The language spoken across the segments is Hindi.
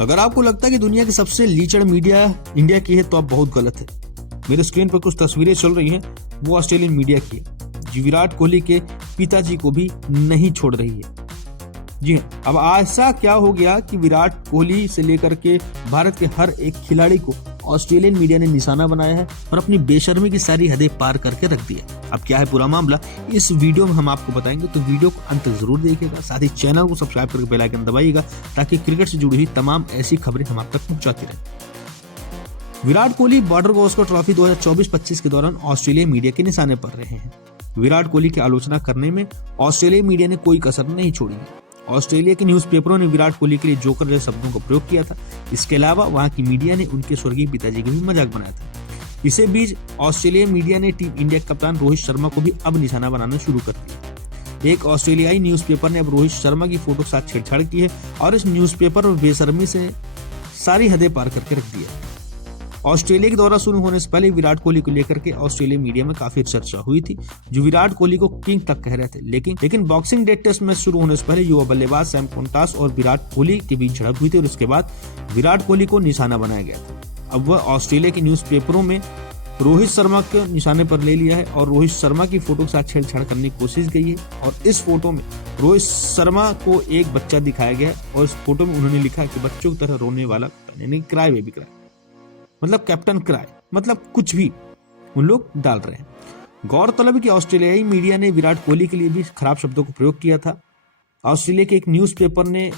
अगर आपको लगता है कि दुनिया की सबसे लीचड़ मीडिया इंडिया की है तो आप बहुत गलत है। मेरे स्क्रीन पर कुछ तस्वीरें चल रही हैं, वो ऑस्ट्रेलियन मीडिया की है, जो विराट कोहली के पिताजी को भी नहीं छोड़ रही है। जी हाँ, अब ऐसा क्या हो गया कि विराट कोहली से लेकर के भारत के हर एक खिलाड़ी को ऑस्ट्रेलियन मीडिया ने निशाना बनाया है और अपनी बेशर्मी की सारी हदें पार करके रख दिया। अब क्या है पूरा मामला, इस वीडियो में हम आपको बताएंगे, तो वीडियो को अंत जरूर देखिएगा। साथ ही चैनल को सब्सक्राइब करके बेल आइकन दबाइएगा ताकि क्रिकेट से जुड़ी हुई तमाम ऐसी खबरें हम आप तक पहुंचाते रहें। विराट कोहली बॉर्डर गावस्कर ट्रॉफी 2024-25 के दौरान ऑस्ट्रेलिया मीडिया के निशाने पर रहे हैं। विराट कोहली की आलोचना करने में ऑस्ट्रेलिया मीडिया ने कोई कसर नहीं छोड़ी है। ऑस्ट्रेलिया के न्यूज़पेपरों ने विराट कोहली के लिए जोकर जैसे शब्दों का प्रयोग किया था। इसके अलावा वहां की मीडिया ने उनके स्वर्गीय पिताजी का भी मजाक बनाया था। इसी बीच ऑस्ट्रेलिया मीडिया ने टीम इंडिया के कप्तान रोहित शर्मा को भी अब निशाना बनाना शुरू कर दिया। एक ऑस्ट्रेलियाई न्यूज़पेपर ने अब रोहित शर्मा की फोटो के साथ छेड़छाड़ की है और इस न्यूज़पेपर और बेशर्मी से सारी हदें पार करके रख दिया। ऑस्ट्रेलिया के दौरा शुरू होने से पहले विराट कोहली को लेकर के ऑस्ट्रेलिया मीडिया में काफी चर्चा हुई थी, जो विराट कोहली को किंग तक कह रहे थे। लेकिन बॉक्सिंग डे टेस्ट मैच शुरू होने से पहले युवा बल्लेबाज सैम कुंटास और विराट कोहली के बीच झड़प हुई थी और उसके बाद विराट कोहली को निशाना बनाया गया था। अब वह ऑस्ट्रेलिया के न्यूज़पेपरों में रोहित शर्मा के निशाने पर ले लिया है और रोहित शर्मा की फोटो के साथ छेड़छाड़ करने की कोशिश गई है। और इस फोटो में रोहित शर्मा को एक बच्चा दिखाया गया है और इस फोटो में उन्होंने लिखा है कि बच्चों की तरह रोने वाला यानी क्राई बेबी क्राई, मतलब कैप्टन क्राई, मतलब कुछ भी उन लोग डाल रहे हैं। गौरतलब है कि ऑस्ट्रेलियाई मीडिया ने विराट कोहली के लिए भी खराब शब्दों का प्रयोग किया था। ऑस्ट्रेलिया के एक न्यूज़पेपर ने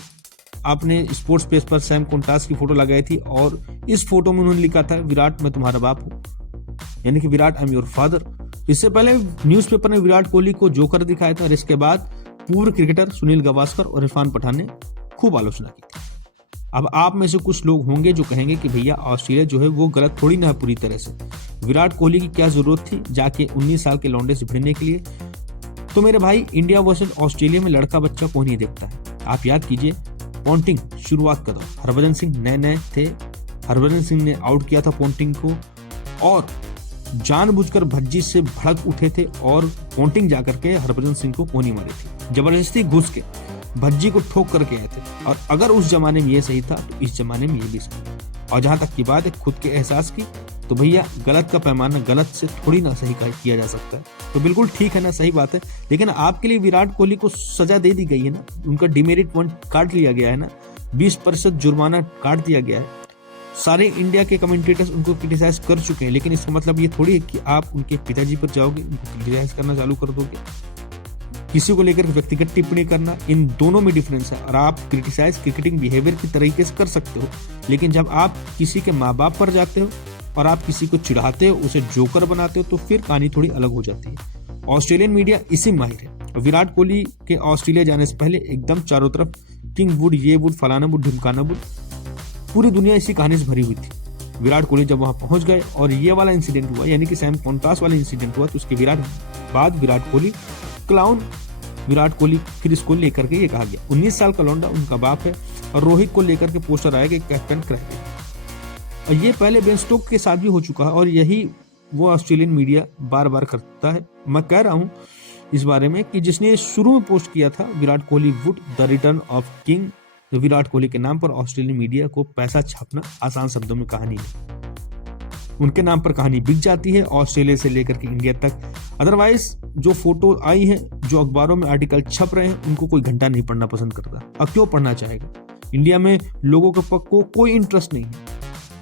अपने स्पोर्ट्स पेज पर सैम कुंटास की फोटो लगाई थी और इस फोटो में उन्होंने लिखा था, विराट मैं तुम्हारा बाप हूं, यानी कि Virat I am your father. इससे पहले न्यूज़पेपर ने विराट कोहली को जोकर दिखाया था और इसके बाद पूर्व क्रिकेटर सुनील गावस्कर और इरफान पठान ने खूब आलोचना की थी। अब आप में से कुछ लोग होंगे जो कहेंगे कि भैया ऑस्ट्रेलिया जो है वो गलत थोड़ी ना है पूरी तरह से, विराट कोहली की क्या जरूरत थी जाके 19 साल के लौंडे से भिड़ने के लिए। तो मेरे भाई, इंडिया वर्सेस ऑस्ट्रेलिया में लड़का बच्चा कौन ही देखता है। आप याद कीजिए पॉन्टिंग शुरुआत का दौर, हरभजन सिंह नए थे, हरभजन सिंह ने आउट किया था पॉन्टिंग को और जानबूझकर भज्जी से भड़क उठे थे और पॉन्टिंग जाकर के हरभजन सिंह को कोहनी मारी थी, जबरदस्ती घुस के भज्जी को ठोक करके आए थे। और अगर उस जमाने में ये सही था तो इस जमाने में ये भी सही। और जहां तक की बात है खुद के एहसास की, तो भैया गलत का पैमाना गलत से थोड़ी ना सही किया जा सकता है। तो बिल्कुल ठीक है ना, सही बात है, लेकिन आपके लिए विराट कोहली को सजा दे दी गई है ना, उनका डिमेरिट पॉइंट काट लिया गया है ना, 20% जुर्माना काट दिया गया है। सारे इंडिया के कमेंटेटर्स उनको क्रिटिसाइज कर चुके हैं, लेकिन इसका मतलब ये थोड़ी है कि आप उनके पिताजी पर जाओगे, उनको क्रिटिसाइज करना चालू कर दोगे। किसी को लेकर व्यक्तिगत टिप्पणी करना, इन दोनों में डिफरेंस है। और आप क्रिटिसाइज क्रिकेटिंग बिहेवियर की तरीके से कर सकते हो, लेकिन जब आप किसी के माँ बाप पर जाते हो और आप किसी को चिढ़ाते हो, उसे जोकर बनाते हो, तो फिर कहानी थोड़ी अलग हो जाती है। ऑस्ट्रेलियन मीडिया इसी माहिर है। विराट कोहली के ऑस्ट्रेलिया जाने से पहले एकदम चारों तरफ किंग वुड, ये वुड, फलाना वुड, ढिमकाना वुड, पूरी दुनिया इसी कहानी से भरी हुई थी। विराट कोहली जब वहां पहुंच गए और ये वाला इंसिडेंट हुआ, यानी कि सैम कुंटास वाला इंसिडेंट हुआ, तो उसके बाद विराट कोहली क्लाउन विराट कोहली फिर इसको लेकर के ये कहा गया 19 साल का लौंडा उनका बाप है। और रोहित को लेकर के पोस्टर आया कि कैप्टन क्राई। और ये पहले बेन स्टोक्स के साथ भी हो चुका है और यही वो ऑस्ट्रेलियन मीडिया बार बार करता है। मैं कह रहा हूं इस बारे में कि जिसने शुरू में पोस्ट किया था Virat Kohli would the return of king, तो विराट कोहली के नाम पर ऑस्ट्रेलियन मीडिया को पैसा छापना आसान शब्दों में कहानी है। उनके नाम पर कहानी बिक जाती है ऑस्ट्रेलिया से लेकर के इंडिया तक। अदरवाइज जो फोटो आई है, जो अखबारों में आर्टिकल छप रहे हैं, उनको कोई घंटा नहीं पढ़ना पसंद करता। अब क्यों पढ़ना चाहेगा? इंडिया में लोगों को कोई इंटरेस्ट नहीं है,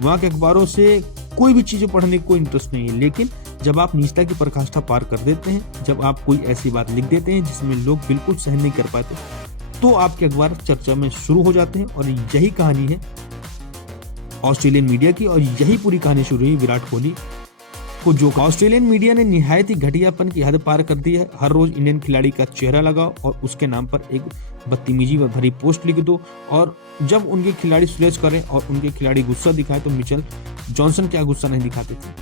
वहां के अखबारों से कोई भी चीजें पढ़ने को कोई इंटरेस्ट नहीं है। लेकिन जब आप निजता की पराकाष्ठा पार कर देते हैं, जब आप कोई ऐसी बात लिख देते हैं जिसमें लोग बिल्कुल सहन नहीं कर पाते, तो आपके अखबार चर्चा में शुरू हो जाते हैं। और यही कहानी है ऑस्ट्रेलियन मीडिया की, और यही पूरी कहानी शुरू हुई विराट कोहली को जो ऑस्ट्रेलियन मीडिया ने निहायत ही घटियापन की हद पार कर दी है। हर रोज इंडियन खिलाड़ी का चेहरा लगाओ और उसके नाम पर एक बदतमीजी व भरी पोस्ट लिख दो, और जब उनके खिलाड़ी सुरेज करें और उनके खिलाड़ी गुस्सा दिखाए तो मिचेल जॉनसन क्या गुस्सा नहीं दिखाते थे?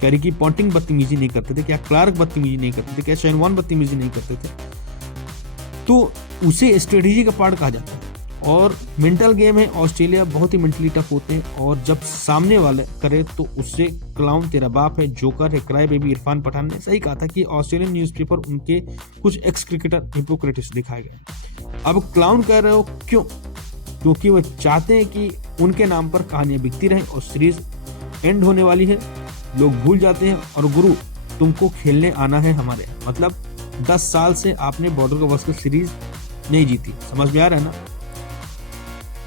क्या रिकी पॉन्टिंग बदतमीजी नहीं करते थे? क्या क्लार्क बदतमीजी नहीं करते थे? क्या शेन वॉर्न बदतमीजी नहीं करते थे? तो उसे स्ट्रेटेजी का पार्ट कहा जाता है। और मेंटल गेम है, ऑस्ट्रेलिया बहुत ही मेंटली टफ होते हैं, और जब सामने वाले करे तो उससे क्लाउन तेरा बाप है, जोकर है, क्राई बेबी। इरफान पठान ने सही कहा था कि ऑस्ट्रेलियन न्यूज़पेपर उनके कुछ एक्स क्रिकेटर हिपोक्रेटिस दिखाए गए। अब क्लाउन कह रहे हो क्यों? क्योंकि वो चाहते हैं कि उनके नाम पर कहानियां बिकती रहें और सीरीज एंड होने वाली है, लोग भूल जाते हैं और गुरु तुमको खेलने आना है हमारे। मतलब 10 साल से आपने बॉर्डर गवास्कर सीरीज नहीं जीती, समझ में आ रहा है ना।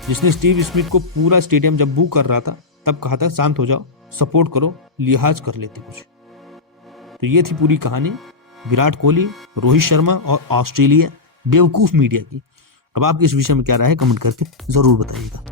जिसने स्टीव स्मिथ को पूरा स्टेडियम जब बू कर रहा था तब कहा था शांत हो जाओ, सपोर्ट करो, लिहाज कर लेते कुछ। तो ये थी पूरी कहानी विराट कोहली, रोहित शर्मा और ऑस्ट्रेलिया बेवकूफ मीडिया की। अब आपकी इस विषय में क्या राय है कमेंट करके जरूर बताइएगा।